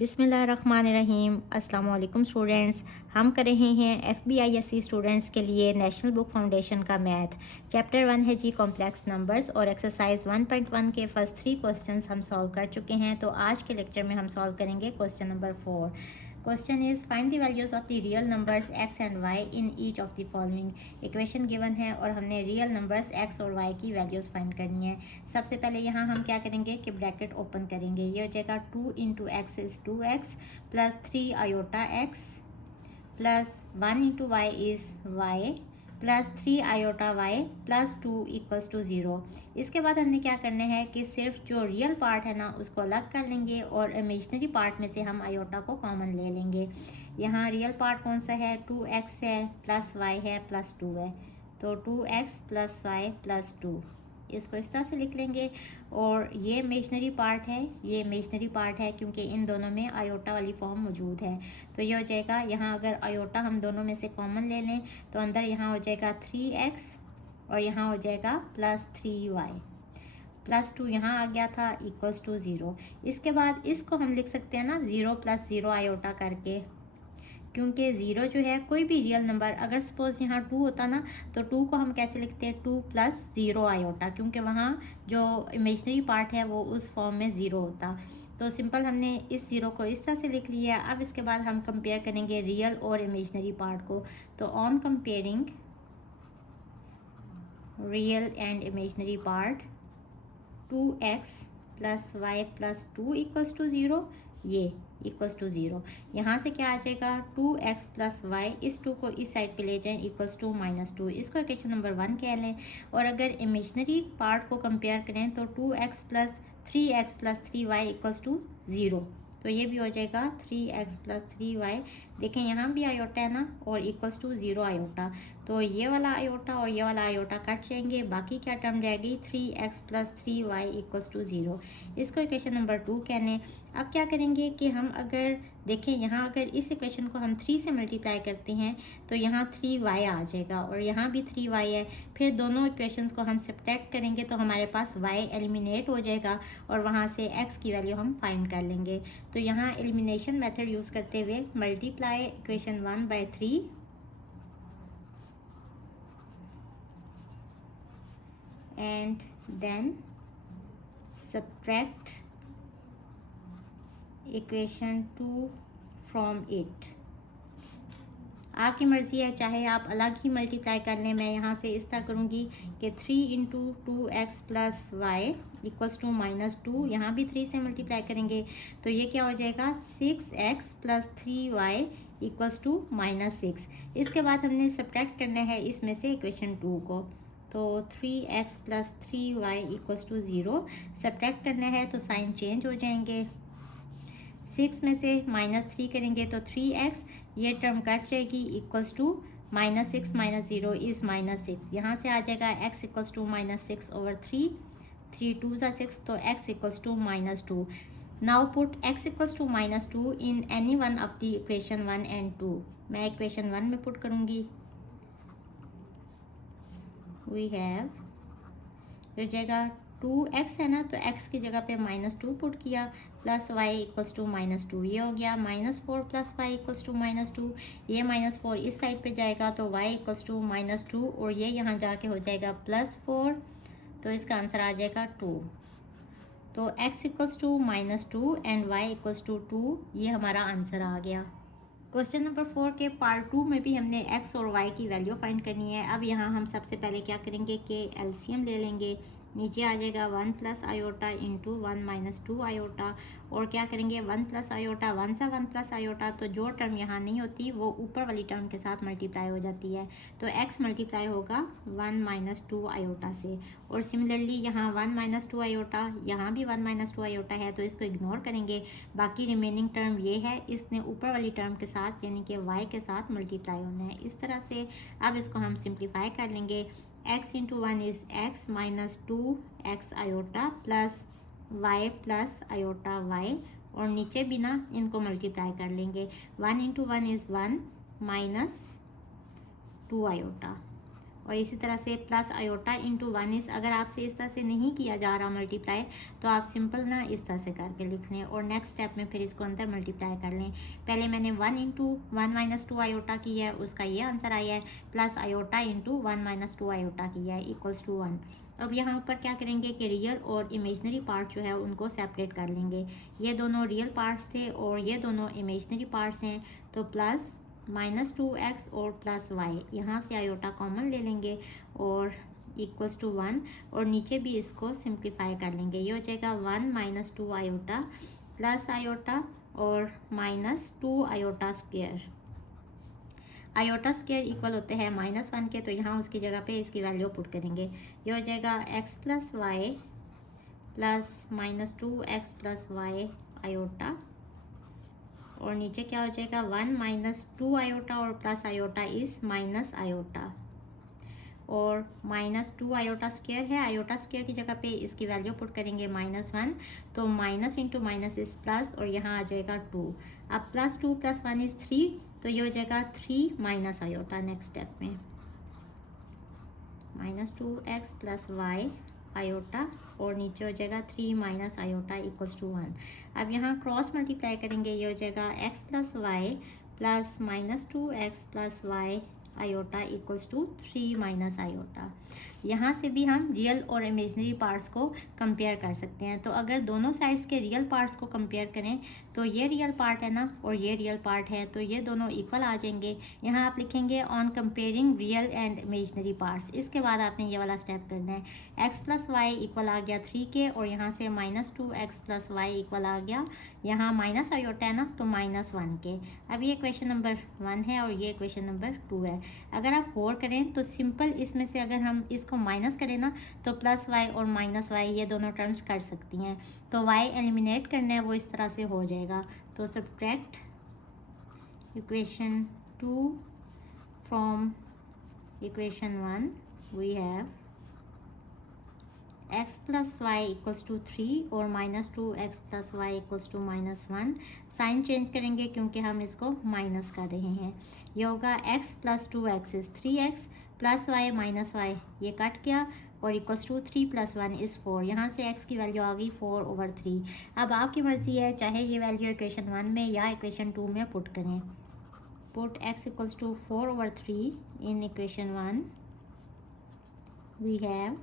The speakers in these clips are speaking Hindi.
बिस्मिल्लाहिर्रहमानिर्रहीम। अस्सलाम वालेकुम स्टूडेंट्स। हम कर रहे हैं FBISC स्टूडेंट्स के लिए नेशनल बुक फाउंडेशन का मैथ चैप्टर 1 है जी कॉम्प्लेक्स नंबर्स और एक्सरसाइज 1.1 के फर्स्ट 3 क्वेश्चंस हम सॉल्व कर चुके हैं। तो आज के लेक्चर में हम सॉल्व करेंगे question number 4। Question is find the values of the real numbers x and y in each of the following. Equation given है और हमने रियल नंबर्स x और y की वैल्यूज फाइंड करनी है। सबसे पहले यहाँ हम क्या करेंगे कि ब्रैकेट ओपन करेंगे। ये हो जाएगा 2 into x is 2x plus 3 iota x plus 1 into y is y plus 3 iota y plus 2 equals to 0। इसके बाद हमने क्या करना है कि सिर्फ जो रियल पार्ट है ना उसको अलग कर लेंगे और इमेजिनरी पार्ट में से हम आयोटा को कॉमन ले लेंगे। यहाँ रियल पार्ट कौन सा है, 2x है प्लस y है प्लस 2 है, तो 2x प्लस y प्लस 2 इसको इस तरह से लिख लेंगे। और ये इमेजनरी पार्ट है, ये इमेजनरी पार्ट है क्योंकि इन दोनों में आयोटा वाली फॉर्म मौजूद है। तो ये हो जाएगा, यहाँ अगर आयोटा हम दोनों में से कॉमन ले लें तो अंदर यहाँ हो जाएगा 3x और यहाँ हो जाएगा प्लस 3y प्लस 2 यहाँ आ गया था इक्वल्स टू 0। इसके बाद इसको हम लिख सकते हैं ना 0 प्लस 0 आयोटा करके, क्योंकि 0 जो है कोई भी रियल नंबर, अगर सपोज यहाँ 2 होता ना तो 2 को हम कैसे लिखते हैं 2 प्लस 0 आयोटा, क्योंकि वहाँ जो इमेजनरी पार्ट है वो उस फॉर्म में 0 होता। तो सिंपल हमने इस 0 को इस तरह से लिख लिया। अब इसके बाद हम कंपेयर करेंगे रियल और इमेजनरी पार्ट को। तो on comparing real and imaginary part 2x plus y plus 2 equals to 0, ये इक्वल्स टू 0। यहाँ से क्या आ जाएगा 2x प्लस वाई, इस 2 को इस साइड पे ले जाएं इक्वल्स टू -2, इसको इक्वेशन नंबर 1 कह लें। और अगर इमेजनरी पार्ट को कंपेयर करें तो 2x plus 3x plus 3y equals to 0, तो ये भी हो जाएगा 3x प्लस 3y। देखें यहाँ भी आयोटा है ना और इक्वल्स टू 0 आयोटा, तो ये वाला आयोटा और ये वाला आयोटा कट जाएंगे, बाकी क्या टर्म रहेगी 3x plus 3y equals to 0, इसको इक्वेशन नंबर 2 कह लें। अब क्या करेंगे कि हम अगर देखें यहाँ अगर इस इक्वेशन को हम 3 से मल्टीप्लाई करते हैं तो यहाँ 3y आ जाएगा और यहाँ भी 3y है। फिर दोनों इक्वेशंस को हम सब्ट्रैक्ट करेंगे तो हमारे पास y एलिमिनेट हो जाएगा और वहाँ से x की वैल्यू हम फाइंड कर लेंगे। तो यहाँ एलिमिनेशन मेथड यूज़ करते हुए multiply equation 1 by 3 and then subtract equation 2 from it। आपकी मर्ज़ी है, चाहे आप अलग ही मल्टीप्लाई कर लें। मैं यहाँ से इस तरह करूँगी कि 3 into 2x plus y equals to -2, यहाँ भी 3 से मल्टीप्लाई करेंगे तो ये क्या हो जाएगा 6x plus 3y equals to -6। इसके बाद हमने सब्ट्रैक्ट करना है इसमें से इक्वेशन 2 को, तो 3x plus 3y equals to 0। Subtract करना है तो साइन चेंज हो जाएंगे, 6 में से -3 करेंगे तो 3x, ये टर्म कट जाएगी इक्वल्स टू -6 माइनस 0 इज़ -6। यहाँ से आ जाएगा x इक्वल्स टू -6 ओवर 3, 3 2 ज़ा 6, तो x equals to -2। Now put x equals to -2 in any one of the equation 1 and 2। मैं इक्वेशन 1 में पुट करूँगी, वी हैव हो जाएगा 2x है ना, तो x की जगह पे -2 पुट किया प्लस y इक्वल्स टू -2, ये हो गया -4 प्लस y इक्वल्स टू -2। ये -4 इस साइड पे जाएगा तो y इक्वल्स टू -2 और ये यहाँ जाके हो जाएगा +4, तो इसका आंसर आ जाएगा 2। तो x equals to -2 and y equals to 2, ये हमारा आंसर आ गया। क्वेश्चन नंबर 4 के पार्ट 2 में भी हमने x और y की वैल्यू फाइंड करनी है। अब यहाँ हम सबसे पहले क्या करेंगे कि एलसीएम ले लेंगे। नीचे आ जाएगा 1 plus iota into 1 minus 2 iota, और क्या करेंगे 1 प्लस आयोटा 1 सा 1 प्लस आयोटा, तो जो टर्म यहाँ नहीं होती वो ऊपर वाली टर्म के साथ मल्टीप्लाई हो जाती है, तो x मल्टीप्लाई होगा 1 माइनस 2 आयोटा से। और सिमिलरली यहाँ 1 माइनस 2 आयोटा, यहाँ भी 1 माइनस 2 आयोटा है तो इसको इग्नोर करेंगे। बाकी रिमेनिंग टर्म ये है, इसने ऊपर वाली टर्म के साथ यानी कि y के साथ मल्टीप्लाई होना है इस तरह से। अब इसको हम सिंप्लीफाई कर लेंगे, x into 1 is x minus 2x iota plus y plus iota y, और नीचे भी ना इनको मल्टीप्लाई कर लेंगे। 1 इंटू 1 इज़ 1 माइनस 2 आयोटा और इसी तरह से प्लस आयोटा इंटू 1 अगर आपसे इस तरह से नहीं किया जा रहा मल्टीप्लाई तो आप सिंपल ना इस तरह से करके लिख लें और नेक्स्ट स्टेप में फिर इसको अंदर मल्टीप्लाई कर लें। पहले मैंने 1 इंटू 1 माइनस 2 आयोटा किया है, उसका ये आंसर आया है, plus iota into 1 minus 2 iota किया है इक्वल्स टू 1। अब यहाँ ऊपर क्या करेंगे कि रियल और इमेजनरी पार्ट जो है उनको सेपरेट कर लेंगे। ये दोनों रियल पार्ट्स थे और ये दोनों इमेजनरी पार्ट्स हैं, तो प्लस -2x और प्लस y, यहाँ से आयोटा कॉमन ले लेंगे और इक्वल्स टू 1 और नीचे भी इसको सिंप्लीफाई कर लेंगे। ये हो जाएगा 1 माइनस 2 आयोटा प्लस आयोटा और -2 iota square. Iota square equal होते हैं -1 के, तो यहाँ उसकी जगह पे इसकी वैल्यू पुट करेंगे। ये हो जाएगा x plus y plus -2x plus y iota और नीचे क्या हो जाएगा 1 माइनस 2 आयोटा और plus iota is minus iota और -2 आयोटा स्क्वायर है, आयोटा स्क्वायर की जगह पे इसकी वैल्यू पुट करेंगे -1, तो minus into minus is plus और यहाँ आ जाएगा 2। अब +2 + 1 इज 3, तो ये हो जाएगा 3 माइनस आयोटा। नेक्स्ट स्टेप में -2x प्लस वाई आयोटा और नीचे हो जाएगा 3 माइनस आयोटा इक्वल्स टू 1। अब यहाँ क्रॉस मल्टीप्लाई करेंगे, ये हो जाएगा x plus y plus -2x plus y iota equals to 3 minus iota. यहाँ से भी हम रियल और इमेजनरी पार्ट्स को कंपेयर कर सकते हैं। तो अगर दोनों साइड्स के रियल पार्ट्स को कंपेयर करें तो ये रियल पार्ट है ना और ये रियल पार्ट है, तो ये दोनों इक्वल आ जाएंगे। यहाँ आप लिखेंगे on comparing real and imaginary parts. इसके बाद आपने ये वाला स्टेप करना है, x प्लस वाई इक्वल आ गया 3 के और यहाँ से -2x प्लस वाई इक्वल आ गया, यहाँ माइनस आयोटा है ना तो -1 के। अब ये क्वेश्चन नंबर 1 है और ये क्वेश्चन नंबर 2 है। अगर आप गौर करें तो सिंपल इसमें से अगर हम इसको माइनस करें ना तो प्लस वाई और माइनस वाई ये दोनों टर्म्स कर सकती हैं, तो वाई एलिमिनेट करना है वो इस तरह से हो जाएगा। तो subtract equation 2 from equation 1 we have x plus y equals to 3 और -2x plus y equals to -1। Sign change करेंगे क्योंकि हम इसको माइनस कर रहे हैं। ये होगा x plus 2x is 3x plus y minus y, ये कट गया और इक्वल्स टू 3 + 1 इज़ 4। यहाँ से x की वैल्यू आ गई 4/3। अब आपकी मर्ज़ी है चाहे ये वैल्यू इक्वेशन 1 में या इक्वेशन 2 में पुट करें। Put x equals to 4/3 in equation 1 we have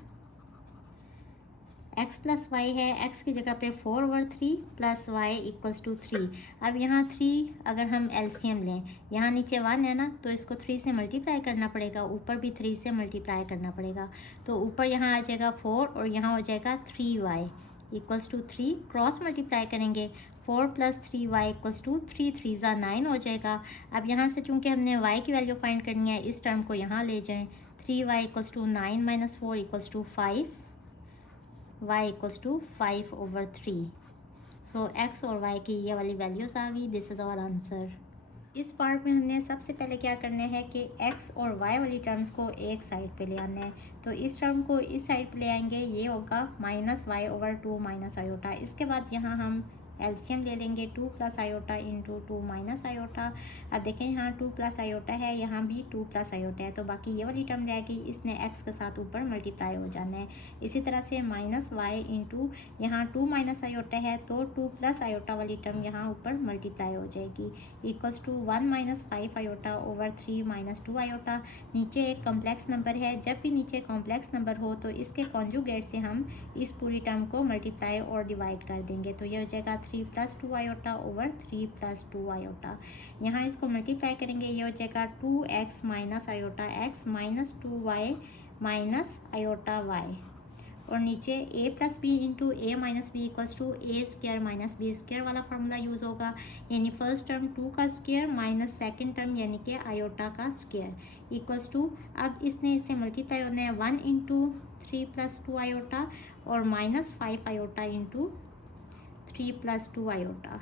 x plus y है, x की जगह पे 4/3 प्लस वाई इक्वल्स टू 3। अब यहाँ 3 अगर हम एलसीएम लें, यहाँ नीचे 1 है ना तो इसको 3 से मल्टीप्लाई करना पड़ेगा, ऊपर भी 3 से मल्टीप्लाई करना पड़ेगा। तो ऊपर यहाँ आ जाएगा 4 और यहाँ हो जाएगा 3y equals to 3। Cross multiply करेंगे 4 + 3y इक्वल्स टू 3 3 = 9 हो जाएगा। अब यहाँ से चूँकि हमने y की वैल्यू फाइंड करनी है, इस टर्म को यहाँ ले जाएँ। 3y equals to 9 - 4 equals to 5, y equals to 5/3। So x और y की ये वाली वैल्यूज़ आ गई। This is our answer. इस पार्ट में हमने सबसे पहले क्या करना है कि x और y वाली टर्म्स को एक साइड पे ले आना है। तो इस टर्म को इस साइड पे ले आएंगे, ये होगा -y/2 माइनस आयोटा। इसके बाद यहाँ हम एलसीएम ले लेंगे 2 + आयोटा इंटू 2 माइनस आयोटा। अब देखें यहाँ 2 + आयोटा है, यहाँ भी 2 + आयोटा है, तो बाकी ये वाली टर्म रहेगी, इसने x के साथ ऊपर मल्टीप्लाई हो जाना है। इसी तरह से -y इंटू यहाँ 2 माइनस आयोटा है तो 2 + आयोटा वाली टर्म यहाँ ऊपर मल्टीप्लाई हो जाएगी इक्वल्स टू 1 - 5 आयोटा/3 - 2 आयोटा। नीचे एक कॉम्प्लेक्स नंबर है, जब भी नीचे कॉम्प्लेक्स नंबर हो तो इसके कॉन्जुगेट से हम इस पूरी टर्म को मल्टीप्लाई और डिवाइड कर देंगे। तो ये हो जाएगा 3 + 2 आयोटा/3 + 2 आयोटा। यहाँ इसको मल्टीप्लाई करेंगे, ये हो जाएगा 2x - iota x -2y minus iota y और नीचे a + b into a - b equals to a² - b² वाला फार्मूला यूज़ होगा, यानी फर्स्ट टर्म 2 का स्क्वायर माइनस सेकेंड टर्म यानी कि आयोटा का स्क्वायर इक्वल्स टू, अब इसने इससे मल्टीप्लाई होना है 1 इंटू 3 + 2 आयोटा और -5 iota into 3 + 2 iota.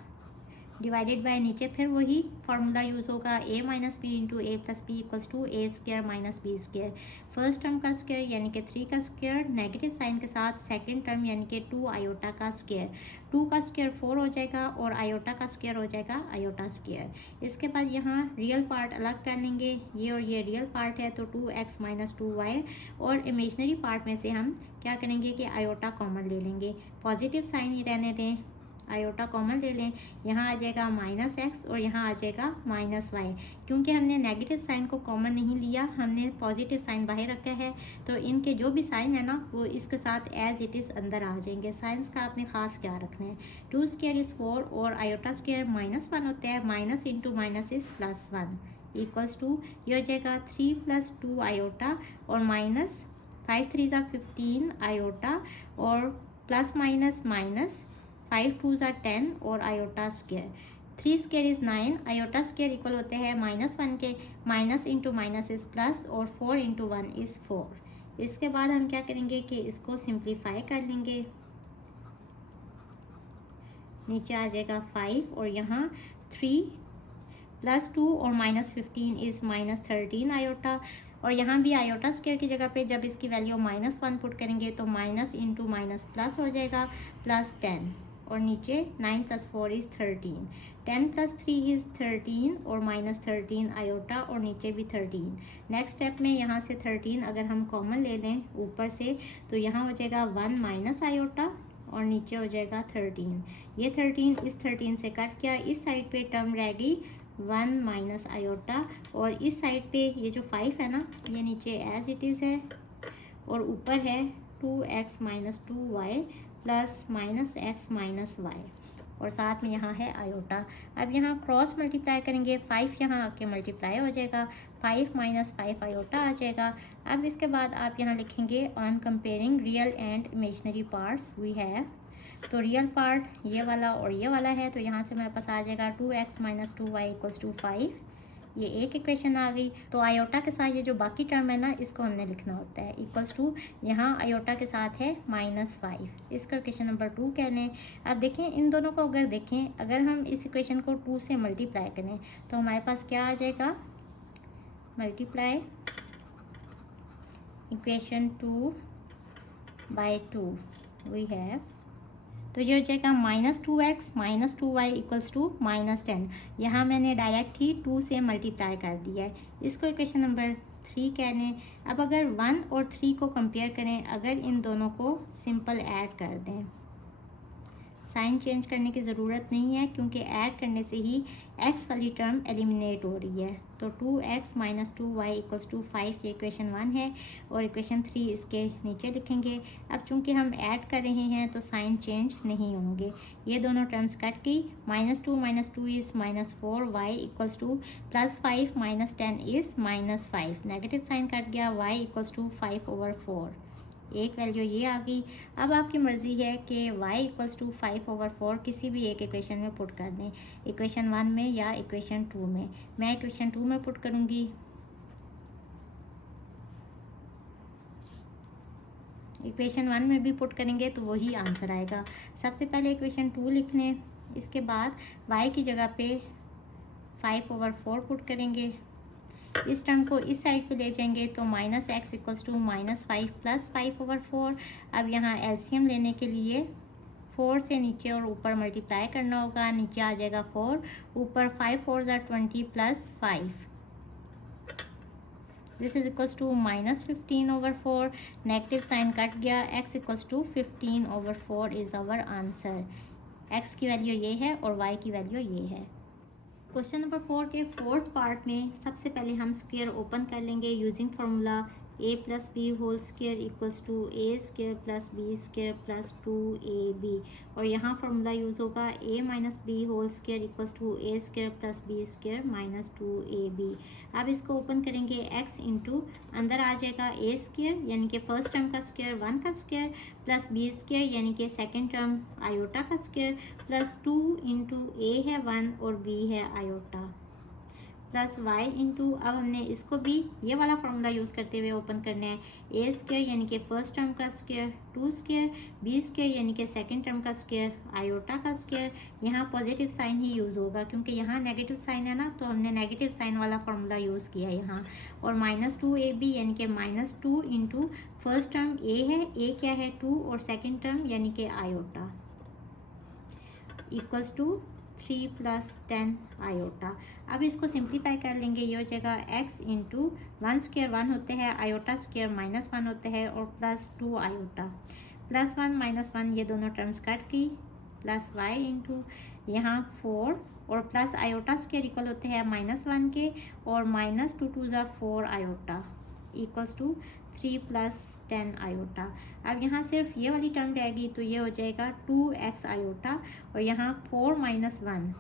Divided by नीचे फिर वही फार्मूला यूज़ होगा a minus b into a plus b equals to a square minus b square. First term का स्क्वायर यानी कि 3 का स्क्वायर नेगेटिव साइन के साथ, सेकंड टर्म यानी कि 2 आयोटा का स्क्वायर। 2 का स्क्वायर 4 हो जाएगा और आयोटा का स्क्वायर हो जाएगा आयोटा स्क्वायर। इसके बाद यहाँ रियल पार्ट अलग कर लेंगे, ये और ये रियल पार्ट है तो 2x माइनस 2y, और इमेजनरी पार्ट में से हम क्या करेंगे कि आयोटा कॉमन ले लेंगे। पॉजिटिव साइन ही रहने दें, आयोटा कॉमन ले लें, यहाँ आ जाएगा माइनस एक्स और यहाँ आ जाएगा माइनस वाई। क्योंकि हमने नेगेटिव साइन को कॉमन नहीं लिया, हमने पॉजिटिव साइन बाहर रखा है, तो इनके जो भी साइन है ना वो इसके साथ एज इट इज़ अंदर आ जाएंगे। साइंस का आपने खास क्या रखना है। 2 स्क्वायर इज़ 4 और आयोटा स्क्वायर -1 होता है, minus into minus is +1 equals to ये हो जाएगा 3 + 2 आयोटा और माइनस 5 3 = 15 आयोटा और प्लस माइनस माइनस 5 2 = 10 और iota square. 3 square is 9, iota square equal होते हैं -1 के, minus into minus is plus और 4 × 1 इज़ 4। इसके बाद हम क्या करेंगे कि इसको सिंप्लीफाई कर लेंगे, नीचे आ जाएगा 5 और यहाँ 3 + 2 और -15 इज़ -13 आयोटा, और यहाँ भी आयोटा स्क्वायर की जगह पे जब इसकी वैल्यू -1 पुट करेंगे तो माइनस इंटू माइनस प्लस हो जाएगा +10 और नीचे 9 + 4 इज़ 13, 10 + 3 इज़ 13 और -13 आयोटा और नीचे भी 13। नेक्स्ट स्टेप में यहाँ से 13 अगर हम कॉमन ले लें ऊपर से तो यहाँ हो जाएगा 1 माइनस आयोटा और नीचे हो जाएगा 13। ये 13 इस 13 से कट गया, इस साइड पे टर्म रह गई 1 माइनस आयोटा और इस साइड पे ये जो 5 है ना ये नीचे एज इट इज़ है और ऊपर है 2x minus 2y plus -x minus y और साथ में यहाँ है आयोटा। अब यहाँ क्रॉस मल्टीप्लाई करेंगे, 5 यहाँ आके मल्टीप्लाई हो जाएगा, 5 - 5 आयोटा आ जाएगा। अब इसके बाद आप यहाँ लिखेंगे on comparing real and imaginary parts we have, तो रियल पार्ट ये वाला और ये वाला है, तो यहाँ से मेरे पास आ जाएगा 2x माइनस 2y = 5। ये एक इक्वेशन आ गई। तो आयोटा के साथ ये जो बाकी टर्म है ना इसको हमने लिखना होता है इक्वल्स टू, यहाँ आयोटा के साथ है -5, इसका इक्वेशन नंबर 2 कह लें। अब देखें इन दोनों को अगर देखें, अगर हम इस इक्वेशन को 2 से मल्टीप्लाई करें तो हमारे पास क्या आ जाएगा, multiply equation 2 by 2 we have, तो ये हो जाएगा -2x माइनस 2y = -10। यहाँ मैंने डायरेक्ट ही 2 से मल्टीप्लाई कर दिया है, इसको इक्वेशन नंबर 3 कह लें। अब अगर 1 और 3 को कंपेयर करें, अगर इन दोनों को सिंपल ऐड कर दें, साइन चेंज करने की ज़रूरत नहीं है क्योंकि ऐड करने से ही x वाली टर्म एलिमिनेट हो रही है। तो 2x माइनस 2y = 5 ये इक्वेशन 1 है और इक्वेशन 3 इसके नीचे लिखेंगे। अब चूंकि हम ऐड कर रहे हैं तो साइन चेंज नहीं होंगे, ये दोनों टर्म्स कट गई, -2 - 2 is -4, y = +5 - 10 is -5, negative sign cut गया, y = 5/4, एक वैल्यू ये आ गई। अब आपकी मर्ज़ी है कि y = 5/4 किसी भी एक इक्वेशन में पुट कर दें, इक्वेशन 1 में या इक्वेशन 2 में। मैं इक्वेशन 2 में पुट करूँगी, इक्वेशन 1 में भी पुट करेंगे तो वही आंसर आएगा। सबसे पहले इक्वेशन 2 लिख लें, इसके बाद y की जगह पे 5/4 पुट करेंगे, इस टर्म को इस साइड पे ले जाएंगे तो -x = -5 + 5/4। अब यहाँ एलसीएम लेने के लिए 4 से नीचे और ऊपर मल्टीप्लाई करना होगा, नीचे आ जाएगा 4, ऊपर 5 4 = 20 + 5, this is equals to -15/4, negative sign cut गया, x = 15/4 is our answer. x की वैल्यू ये है और y की वैल्यू ये है। क्वेश्चन नंबर 4 के 4th पार्ट में सबसे पहले हम स्क्वायर ओपन कर लेंगे using formula a + b whole square equals to a² + b² + 2ab, और यहाँ फार्मूला यूज़ होगा a - b whole square equals to a² + b² - 2ab। अब इसको ओपन करेंगे, x इंटू अंदर आ जाएगा a² यानी कि फर्स्ट टर्म का स्क्वायर 1 का स्क्वायर प्लस b² यानी कि सेकेंड टर्म आयोटा का स्क्वायर प्लस 2 × a है 1 और b है आयोटा प्लस वाई इंटू, अब हमने इसको भी ये वाला फार्मूला यूज़ करते हुए ओपन करना है, ए स्क्वायर यानी कि फर्स्ट टर्म का square, two square, b square यानी कि सेकंड टर्म का स्क्वायर, आयोटा का स्क्वायर। यहाँ पॉजिटिव साइन ही यूज़ होगा क्योंकि यहाँ नेगेटिव साइन है ना, तो हमने नेगेटिव साइन वाला फार्मूला यूज़ किया है यहाँ। और -2ab यानी कि -2 इंटू फर्स्ट टर्म ए है, ए क्या है 2, और सेकेंड टर्म यानी कि आयोटा इक्वल्स टू 3 + 10 आयोटा। अब इसको सिंप्लीफाई कर लेंगे, ये हो जाएगा x इंटू 1 स्क्वायर 1 होते हैं, आयोटा स्क्वायर -1 होते हैं, और +2 आयोटा, +1 -1 ये दोनों टर्म्स कट की, प्लस y इंटू यहाँ 4 और प्लस आयोटा स्क्वायर इक्वल होते हैं -1 के, और -2 2 ज़ा 4 आयोटा इक्वल्स टू 3 + 10 आयोटा। अब यहाँ सिर्फ ये वाली टर्म रहेगी, तो ये हो जाएगा 2x आयोटा, और यहाँ 4 - 1 is 3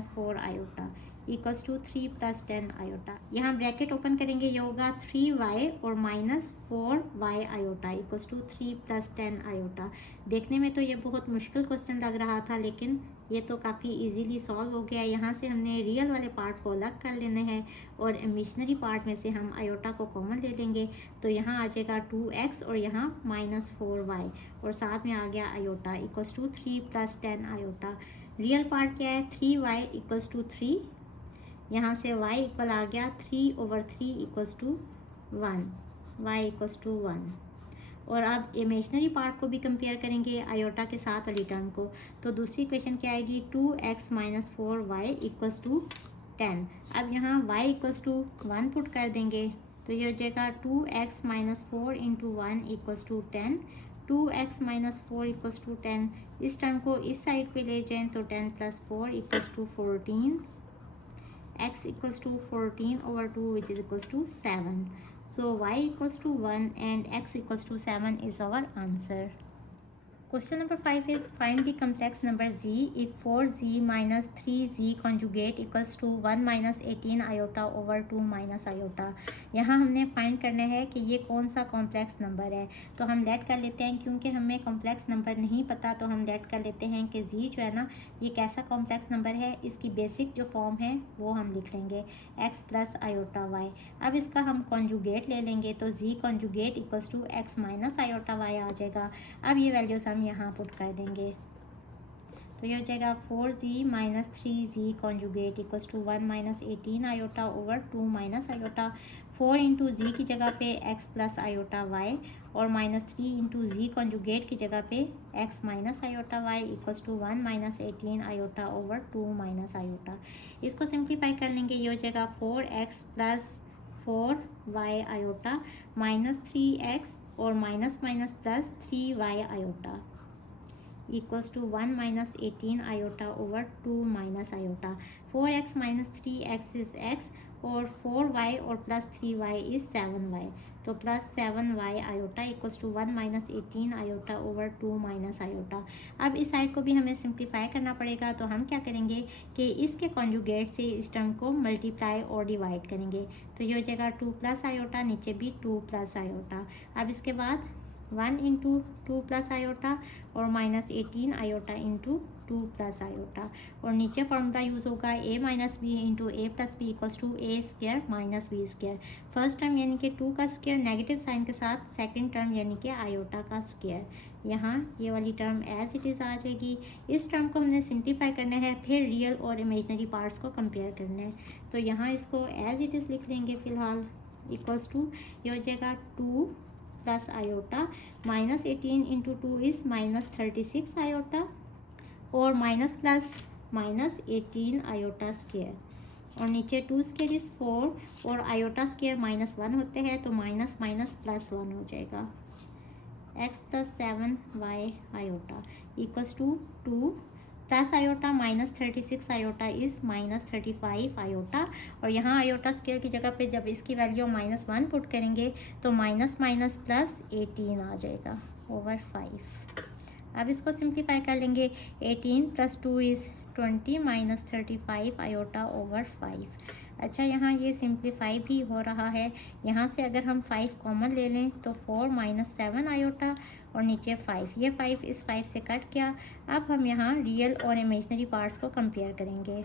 - 4 iota equals to 3 + 10 iota. यहाँ ब्रैकेट ओपन करेंगे, ये होगा 3y और -4y iota equals to 3 + 10 iota. देखने में तो ये बहुत मुश्किल क्वेश्चन लग रहा था, लेकिन ये तो काफ़ी इजीली सॉल्व हो गया। यहाँ से हमने रियल वाले पार्ट को अलग कर लेना है और इमेजिनरी पार्ट में से हम आयोटा को कॉमन ले लेंगे, तो यहाँ आ जाएगा 2x और यहाँ -4y, और साथ में आ गया iota equals to 3 + 10 iota. Real part क्या है, 3y इक्वल्स टू 3, यहाँ से y इक्वल आ गया 3/3 equals to 1, y equals to 1। और अब इमेजनरी पार्ट को भी कंपेयर करेंगे आयोटा के साथ वाली टर्म को, तो दूसरी इक्वेशन क्या आएगी, 2x - 4y इक्वल्स टू 10। अब यहाँ y इक्वल्स टू 1 पुट कर देंगे, तो ये हो जाएगा 2x - 4 into 1 equals to 10, 2x - 4 equals to 10। इस टर्म को इस साइड पे ले जाएं तो 10 + 4 equals to 14, x equals to 14/2 which is equals to 7. So y equals to 1 and x equals to 7 is our answer. Question number 5 is find the complex number z if 4z minus 3z conjugate equals to 1 minus 18 iota over 2 minus iota। यहाँ हमने फाइंड करना है कि ये कौन सा कॉम्प्लेक्स नंबर है, तो हम लेट कर लेते हैं, क्योंकि हमें कॉम्प्लेक्स नंबर नहीं पता तो हम लेट कर लेते हैं कि z जो है ना ये कैसा कॉम्प्लेक्स नंबर है। इसकी बेसिक जो फॉर्म है वो हम लिख लेंगे x + आयोटा y। अब इसका हम कॉन्जुगेट ले लेंगे, तो z conjugate equals to x - iota y आ जाएगा। अब ये वैल्यूज़ हम यहाँ पुट कर देंगे, तो ये हो जाएगा 4z - 3z conjugate equals to 1 - 18 iota over 2 - iota. 4 into z की जगह पे x + आयोटा y, और -3 इंटू z कॉन्जुगेट की जगह पे x - iota y equals to 1 - 18 iota over 2 - iota. इसको सिंप्लीफाई कर लेंगे, ये हो जाएगा 4x + 4y आयोटा -3x और minus plus 3y iota equals to 1 - 18 iota over 2 - iota. 4x - 3x is x, और 4y और प्लस 3y इज़ 7y, तो plus 7y iota equals to 1 - 18 iota over 2 - iota. अब इस साइड को भी हमें सिंप्लीफाई करना पड़ेगा, तो हम क्या करेंगे कि इसके कॉन्जुगेट से इस टर्म को मल्टीप्लाई और डिवाइड करेंगे, तो ये हो जाएगा 2 + आयोटा, नीचे भी 2 + आयोटा। अब इसके बाद 1 इंटू 2 + आयोटा और -18 आयोटा इंटू 2 + आयोटा, और नीचे फॉर्मूला यूज़ होगा a - b into a + b equals to a² - b²। First term यानी कि 2 का स्क्वायर नेगेटिव साइन के साथ, सेकंड टर्म यानी कि आयोटा का स्क्वायर। यहाँ ये वाली टर्म एज इट इज़ आ जाएगी। इस टर्म को हमने सिंप्लीफाई करना है, फिर रियल और इमेजनरी पार्ट्स को कंपेयर करना है, तो यहाँ इसको एज इट इज़ लिख देंगे फ़िलहाल, इक्वल्स टू ये हो जाएगा 2 + आयोटा -18 इंटू 2 इज़ -36 आयोटा, और माइनस प्लस -18 आयोटा स्क्वायर, और नीचे 2 स्क्वायर इज़ 4 और आयोटा स्क्वायर -1 होते हैं, तो माइनस +1 हो जाएगा। x + 7y iota equals to 2 + iota -36 iota is -35 iota, और यहाँ आयोटा स्क्वायर की जगह पे जब इसकी वैल्यू -1 पुट करेंगे तो माइनस प्लस 18 आ जाएगा ओवर 5। अब इसको सिंप्लीफाई कर लेंगे, 18 + 2 इज़ 20 - 35 आयोटा ओवर 5। अच्छा, यहाँ ये सिंप्लीफाई भी हो रहा है, यहाँ से अगर हम 5 कॉमन ले लें तो 4 - 7 आयोटा और नीचे 5। ये 5 इस 5 से कट गया। अब हम यहाँ रियल और इमेजनरी पार्ट्स को कंपेयर करेंगे।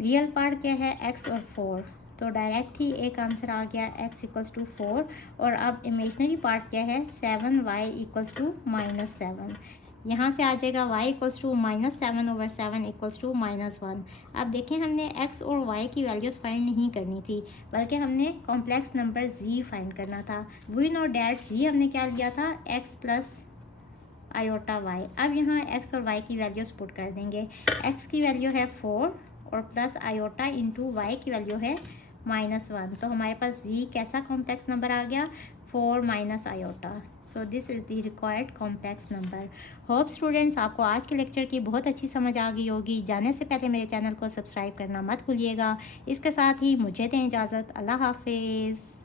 रियल पार्ट क्या है, x और 4, तो डायरेक्ट ही एक आंसर आ गया x इक्वल्स टू 4। और अब इमेजनरी पार्ट क्या है, 7y इक्वल्स टू -7। यहाँ से आ जाएगा y equals to -7/7 equals to -1। अब देखें, हमने x और y की वैल्यूज़ फाइंड नहीं करनी थी, बल्कि हमने कॉम्प्लेक्स नंबर z फाइंड करना था। वी नो डैट z हमने क्या लिया था, x प्लस आयोटा y। अब यहाँ x और y की वैल्यूज़ पुट कर देंगे। x की वैल्यू है 4 और प्लस आयोटा इंटू y की वैल्यू है -1। तो हमारे पास z कैसा कॉम्प्लेक्स नंबर आ गया, 4 minus iota. So this is the required complex number. Hope students आपको आज के लेक्चर की बहुत अच्छी समझ आ गई होगी। जाने से पहले मेरे चैनल को सब्सक्राइब करना मत भूलिएगा। इसके साथ ही मुझे दें इजाज़त। अल्लाह हाफिज़।